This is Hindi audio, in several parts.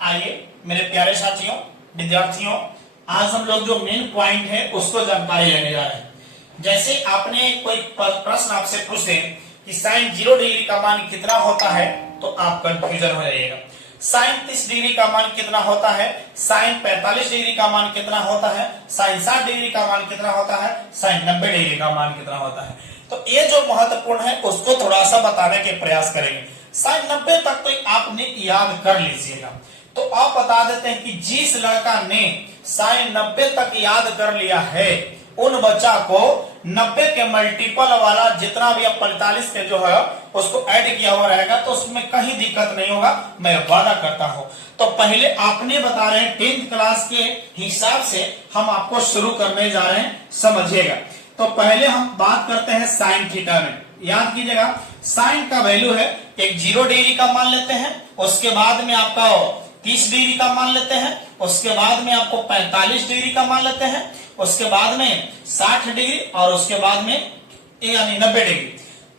आइए मेरे प्यारे साथियों, विद्यार्थियों, आज हम लोग जो मेन पॉइंट है उसको जानकारी लेने जा रहे हैं। जैसे आपने कोई प्रश्न आपसे पूछे कि साइन 0 डिग्री का मान कितना होता है, तो आप कंफ्यूजन हो जाइएगा। साइन 30 डिग्री का मान कितना होता है, साइन 45 डिग्री का मान कितना होता है, साइन 60 डिग्री का मान कितना होता है, साइन 90 डिग्री का मान कितना होता है। तो ये जो महत्वपूर्ण है उसको थोड़ा सा बताने के प्रयास करेंगे। साइन 90 तक तो आपने याद कर लीजिएगा। तो आप बता देते हैं कि जिस लड़का ने साइन 90 तक याद कर लिया है, उन बच्चा को 90 के मल्टीपल वाला जितना भी 45 के जो है उसको ऐड किया हुआ रहेगा, तो उसमें कहीं दिक्कत नहीं होगा, मैं वादा करता हूं। तो पहले आपने बता रहे हैं 10th क्लास के हिसाब से हम आपको शुरू करने जा रहे हैं, समझिएगा। तो पहले हम बात करते हैं साइन थीटा में। याद कीजिएगा, साइन का वैल्यू है एक 0 डिग्री का मान लेते हैं, उसके बाद में आपका 30 डिग्री का मान लेते हैं, उसके बाद में आपको 45 डिग्री का मान लेते हैं, उसके बाद में 60 डिग्री और उसके बाद में यानी 90 डिग्री।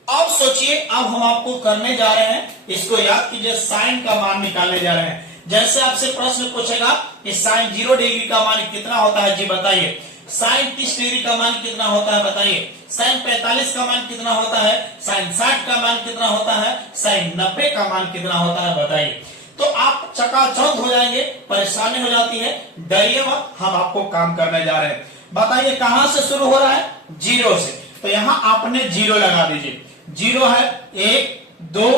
अब सोचिए, अब हम आपको करने जा रहे हैं, इसको याद कीजिए, साइन का मान निकालने जा रहे हैं। जैसे आपसे प्रश्न पूछेगा कि साइन 0 डिग्री का मान कितना होता है, जी बताइए। साइन 30 डिग्री का मान कितना होता है, बताइए। साइन 45 का मान कितना होता है, साइन 60 का मान कितना होता है, साइन 90 का मान कितना होता है, बताइए। तो आप चकाचौंध हो जाएंगे, परेशानी हो जाती है, डरिए मत, हम आपको काम करने जा रहे हैं। बताइए कहां से शुरू हो रहा है, 0 से। तो यहां आपने 0 लगा दीजिए। 0 है 1 2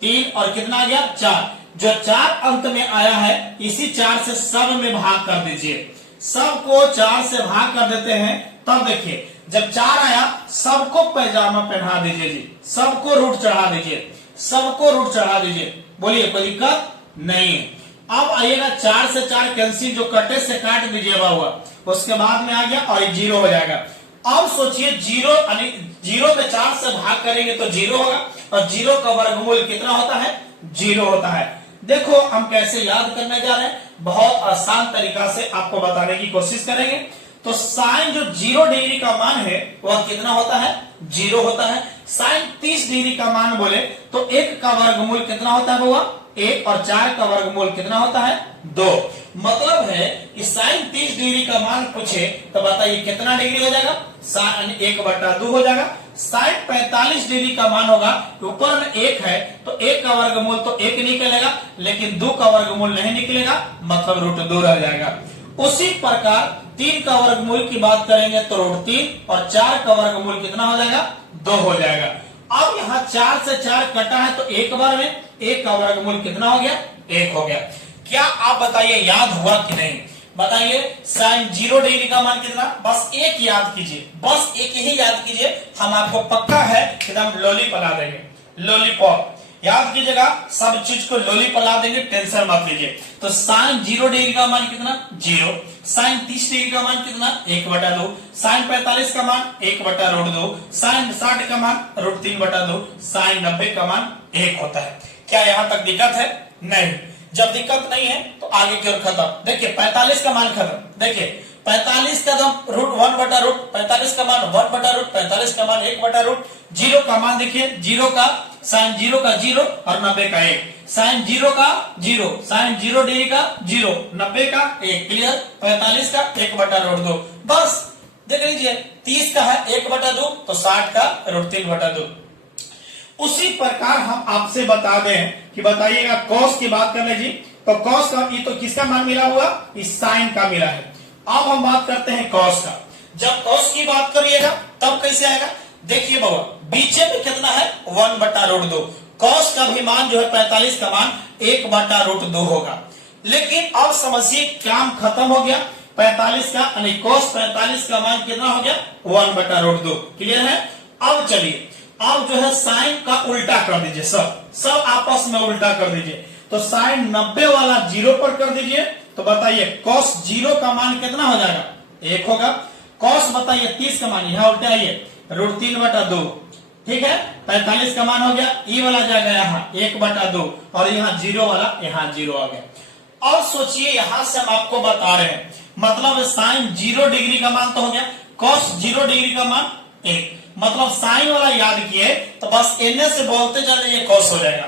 3 और कितना आ गया 4। जो 4 अंत में आया है, इसी 4 से सब में भाग कर दीजिए। सबको 4 से भाग कर देते हैं, तब देखिए जब 4 आया, सबको पैजामा पहना दीजिए जी, सबको रूट चढ़ा दीजिए, सबको रूट चढ़ा दीजिए। बोलिए कोई दिक्कत नहीं है। अब आइएगा 4 से 4 कैंसिल, जो कटे से काट दीजिएगा हुआ, उसके बाद में आ गया और 0 हो जाएगा। अब सोचिए 0 पे 4 से भाग करेंगे तो 0 होगा, और 0 का वर्गमूल कितना होता है, 0 होता है। देखो हम कैसे याद करने जा रहे हैं, बहुत आसान तरीका से आपको बताने की कोशिश करेंगे। तो साइन जो 0 डिग्री का मान है वह कितना होता है, 0 होता है। साइन 30 डिग्री का मान बोले तो 1 का वर्गमूल कितना होता है बउआ, 1, और 4 का वर्गमूल कितना होता है, 2। मतलब है कि साइन 30 डिग्री का मान पूछे तो बताइए कितना डिग्री हो जाएगा, साइन 1/2 हो जाएगा। साइन 45 डिग्री का मान होगा, ऊपर में 1 है तो 1 का वर्गमूल तो 1 निकलेगा, लेकिन 2 का वर्गमूल नहीं निकलेगा, मतलब √2 रह जाएगा। उसी प्रकार 3 का वर्गमूल की बात करेंगे तो √3, और 4 का वर्गमूल कितना हो जाएगा, 2 हो जाएगा। अब यहाँ 4 से 4 कटा है तो एक बार में 1 का वर्गमूल कितना हो गया, 1 हो गया। क्या आप बताइए याद हुआ कि नहीं, बताइए। साइन 0 डिग्री का मान कितना, बस एक याद कीजिए, बस एक ही याद कीजिए, हम आपको पक्का है एकदम लॉलीपॉप ला देंगे, लॉलीपॉप। याद कीजिएगा, सब चीज को लॉलीपॉप ला देंगे, टेंशन मत लीजिए। तो साइन 0 डिग्री का मान कितना, 0। साइन 30 डिग्री का मान कितना, 1/2। साइन 45 का मान 1/√2। साइन 60 का मान √3/2। साइन 90 का मान 1 होता है। क्या यहाँ तक दिक्कत है, नहीं। जब दिक्कत नहीं है तो आगे की ओर खत्म। देखिए 45 का मान खत्म, देखिए 45 का √1/√, 45 का मान 1/√, 45 का मान 1/√। 0 का मान देखिए, 0 का साइन 0 का 0 और 90 का 1। साइन 0 का 0, साइन 0 डिग्री का 0, 90 का 1। क्लियर। 45 का 1/√2। बस देख लीजिए, 30 का है 1/2 तो 60 का √3/2। उसी प्रकार हम आपसे बता दें कि बताइएगा कॉस की बात कर लीजिए, तो कॉस का ये तो किसका मान मिला हुआ, इस साइन का मिला है। अब हम बात करते हैं कॉस का। जब कॉस की बात करिएगा तब कैसे आएगा, देखिए बाबा बीचे में कितना है, 1/√2। कॉस का भी मान जो है 45 का मान 1/√2 होगा। लेकिन अब समझिए काम खत्म हो गया, 45 का यानी कॉस 45 का मान कितना हो गया, 1/√2। क्लियर है। अब चलिए, अब जो है साइन का उल्टा कर दीजिए, सब आपस में उल्टा कर दीजिए। तो साइन 90 वाला 0 पर कर दीजिए, तो बताइए कॉस 0 का मान कितना हो जाएगा, 1 होगा। कॉस बताइए 30 का मान, यहाँ उल्टे आइए, √3/2। ठीक है। 45 का मान हो गया, ई वाला जाएगा यहाँ 1/2, और यहाँ 0 वाला यहाँ 0 आ गया। अब सोचिए यहां से हम आपको बता रहे हैं, मतलब साइन 0 डिग्री का मान तो हो गया, कॉस 0 डिग्री का मान 1, मतलब साइन वाला याद किए तो बस एन से बोलते चले, ये कॉस हो जाएगा।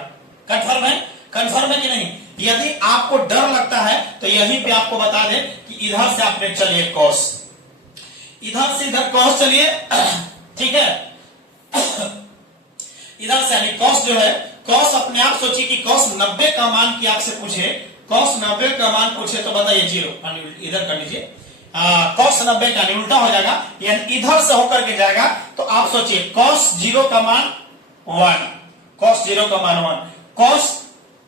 कंफर्म है, कंफर्म है कि नहीं। यदि आपको डर लगता है तो यहीं पे आपको बता दें कि इधर से आपने चलिए कॉस, इधर से इधर कॉस चलिए, ठीक है। इधर से यानी कॉस जो है, कॉस अपने आप सोचिए कि कॉस 90 का मान की आपसे पूछे, कॉस 90 का मान पूछे तो बताइए 0, इधर कर लीजिए, कॉस 90 का उल्टा हो जाएगा, यानी इधर से होकर के जाएगा। तो आप सोचिए कॉस 0 का मान 1, कॉस 0 का मान 1, कॉस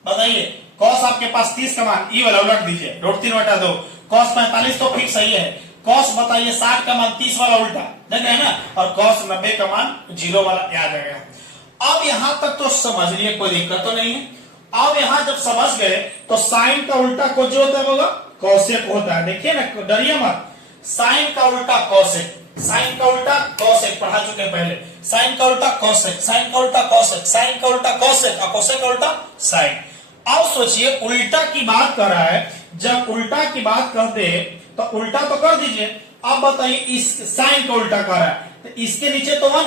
बताइए कॉस आपके पास 30 का मान, ई वाला उलट दीजिए, √3/2, कॉस 45 तो फिक्स सही है, कॉस बताइए 60 का मान 30 वाला उल्टा देख रहे हैं ना, और कॉस 90 का मान 0 वाला याद आएगा। अब यहां तक तो समझ लिए, कोई दिक्कत तो नहीं है। अब यहां जब समझ गए तो साइन का उल्टा को जो होता है होगा कॉसेक होता है, देखिए ना, डरिए मत, साइन का उल्टा कॉसेक, साइन का उल्टा कॉसेक पढ़ा चुके पहले, साइन का उल्टा कॉसेक, साइन का उल्टा कॉसेक, साइन का उल्टा कॉसेक और कॉसेक का उल्टा साइन। अब सोचिए उल्टा की बात कर रहा है, जब उल्टा की बात करते तो उल्टा तो कर दीजिए। अब बताइए इस साइन का उल्टा कर रहा है तो इसके नीचे तो 1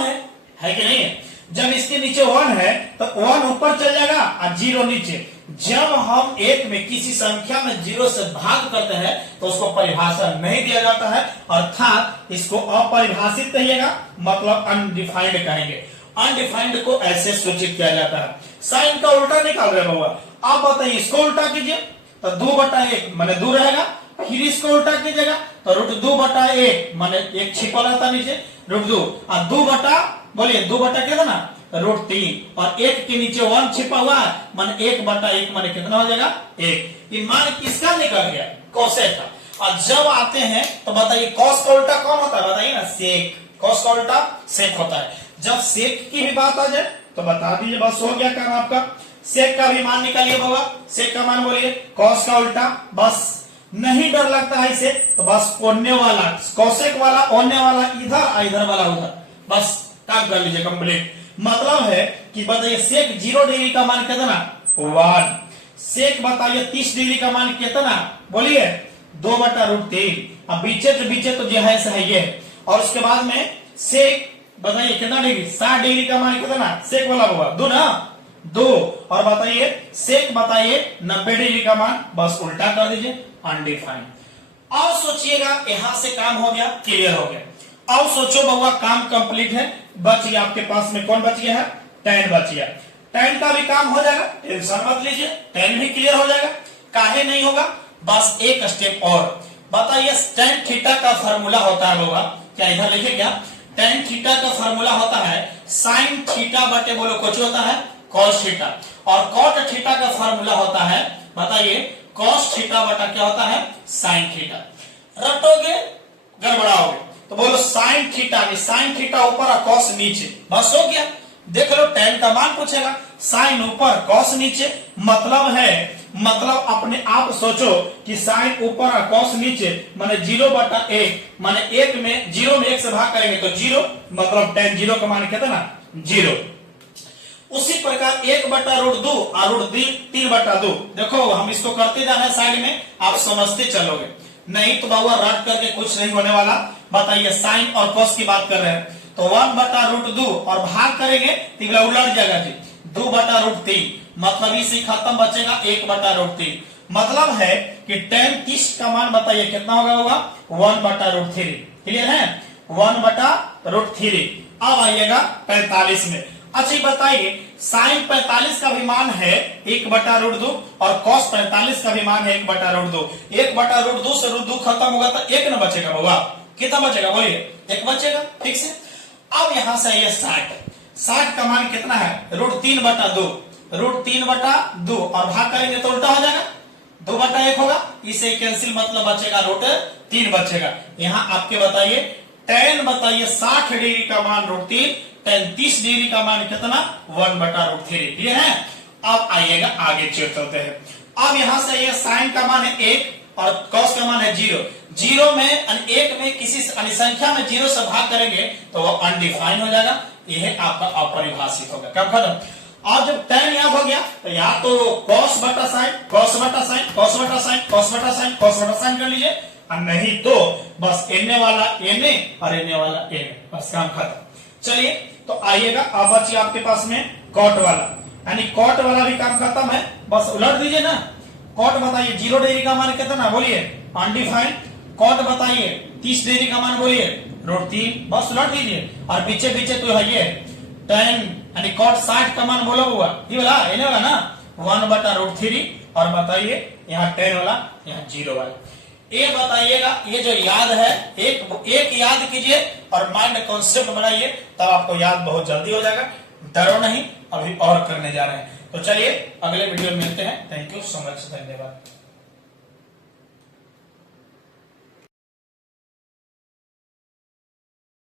है कि नहीं है, जब इसके नीचे 1 है तो 1 ऊपर चल जाएगा और 0 नीचे। जब हम एक में किसी संख्या में 0 से भाग करते हैं तो उसको परिभाषा नहीं दिया जाता है, अर्थात इसको अपरिभाषित कहिएगा, मतलब अनडिफाइंड कहेंगे। अनडिफाइंड को ऐसे सूचित किया जाता है। साइन का उल्टा निकाल रहे होगा, आप बताइए इसको उल्टा कीजिए तो 2/1 माने 2 रहेगा, फिर इसको उल्टा कीजिएगा तो √2/1 माने 1 छिपा रहता नीचे √2, और 2 बटा बोलिए 2 बटा कितना ना √3, और 1 के नीचे 1 छिपा हुआ है माने 1/1 माने कितना हो जाएगा 1। ये मान किसका निकल गया, कॉसेक का। और जब आते हैं तो बताइए कॉस का उल्टा कौन होता है, बताइए ना, सेक, कॉस का उल्टा सेक होता है। जब सेक की भी बात आ जाए तो बता दीजिए, बस हो गया काम आपका। सेक का भी मान निकालिए बाबा, सेक का मान बोलिए, कॉस का उल्टा, बस नहीं डर लगता है इसे तो बस ओढ़ने वाला, कॉसेक वाला ओढ़ने वाला इधर, इधर वाला उधर, बस काम कर लीजिए कंप्लीट। मतलब है कि बताइए सेक 0 डिग्री का मान कितना 1, सेक बताइए 30 डिग्री का मान कितना बोलिए 2/√3, अब बीचे तो जो है सही है। और उसके बाद में सेक बताइए कितना डिग्री 60 डिग्री का मान कितना सेक वाला होगा 2 ना 2, और बताइए सेक बताइए 90 डिग्री का मान, बस उल्टा कर दीजिए, अनडिफाइंड। अब सोचिएगा यहां से काम हो गया, क्लियर हो गया। अब सोचो बाबा काम कंप्लीट है, बच गया आपके पास में कौन बच गया है, tan बच गया। tan का भी काम हो जाएगा, टेंशन मत लीजिए, tan भी क्लियर हो जाएगा। काहे नहीं होगा, बस एक स्टेप और बताइए, tan थीटा का फार्मूला होता है बाबा, क्या इधर लिखे क्या, tan थीटा का फार्मूला होता है sin थीटा बटे बोलो कुछ होता है cos थीटा, और cot थीटा का फार्मूला होता है बताइए cos थीटा बटा क्या होता है sin थीटा। रटोगे गड़बड़ाओगे तो बोलो sin थीटा, sin थीटा ऊपर और cos नीचे, बस हो गया। देख लो tan का मान पूछेगा, sin ऊपर cos नीचे, मतलब अपने आप सोचो कि sin ऊपर और cos नीचे माने 0/1, माने 1 में 0 में 1 से भाग करेंगे तो 0, मतलब tan 0 का मान कितना 0। उसी प्रकार 1/√2 और √3/2, देखो हम इसको करते जाना है साइड में, आप समझते चलोगे, नहीं तो बाबा रट करके कुछ नहीं होने वाला। बताइए साइन और कॉस की बात कर रहे हैं तो 1/√2 और भाग करेंगे तो उलट जाएगा जी 2/√3, मतलब इसे खत्म बचेगा 1/√3। मतलब है कि tan 30 का मान बताइए कितना होगा 1/√3, क्लियर है 1/√3। अब आइएगा 45 में। अच्छा बताइए साइन 45 का भी मान है 1/√2 और cos 45 का भी मान है 1/√2। 1/√2 से √2 खत्म होगा तो 1 न बचेगा बाबा, कितना बचेगा बोलिए 1 बचेगा, ठीक से। अब यहां से ये 60 का मान कितना है √3/2, √3/2 और भाग करेंगे तो उल्टा हो जाएगा 2/1 होगा, इसे कैंसिल, मतलब बचेगा √3 बचेगा। यहाँ आपके बताइए tan बताइए 60 डिग्री का मान √3, tan 30 डिग्री का मान कितना 1/√3, क्लियर है। अब आइएगा आगे चलते हैं। अब यहां से ये साइन का मान है 1 और cos का मान है 0। 0 में 1 में किसी संख्या में 0 से भाग करेंगे तो वो अनडिफाइंड हो जाएगा, यह आपका अपरिभाषित होगा। कब खत्म। और जब tan याद हो गया तो या तो cos बटा साइन, cos बटा साइन, cos बटा साइन, cos बटा साइन, cos बटा साइन कर लीजिए, और नहीं तो बस एने वाला एने और एने वाला एने, बस काम खत्म। चलिए तो आइएगा, अब बचिए आपके पास में कॉट वाला, यानी कॉट वाला भी काम खत्म है, बस उलट दीजिए ना, कॉट बताइए 0 डिग्री का मान कितना, बोलिए अनडिफाइंड। कॉट बताइए 30 डिग्री का मान, बोलिए √3, बस उलट दीजिए। और पीछे पीछे तो है ये tan यानी कॉट 60 का मान बोला हुआ, ये वाला ये वाला ना 1/√3। और बताइए यहाँ tan वाला, यहाँ 0 वाला। ये बताइएगा, ये जो याद है एक याद कीजिए और माइंड कॉन्सेप्ट बनाइए, तब आपको याद बहुत जल्दी हो जाएगा। डरो नहीं, अभी और करने जा रहे हैं। तो चलिए अगले वीडियो में मिलते हैं। थैंक यू सो मच, धन्यवाद।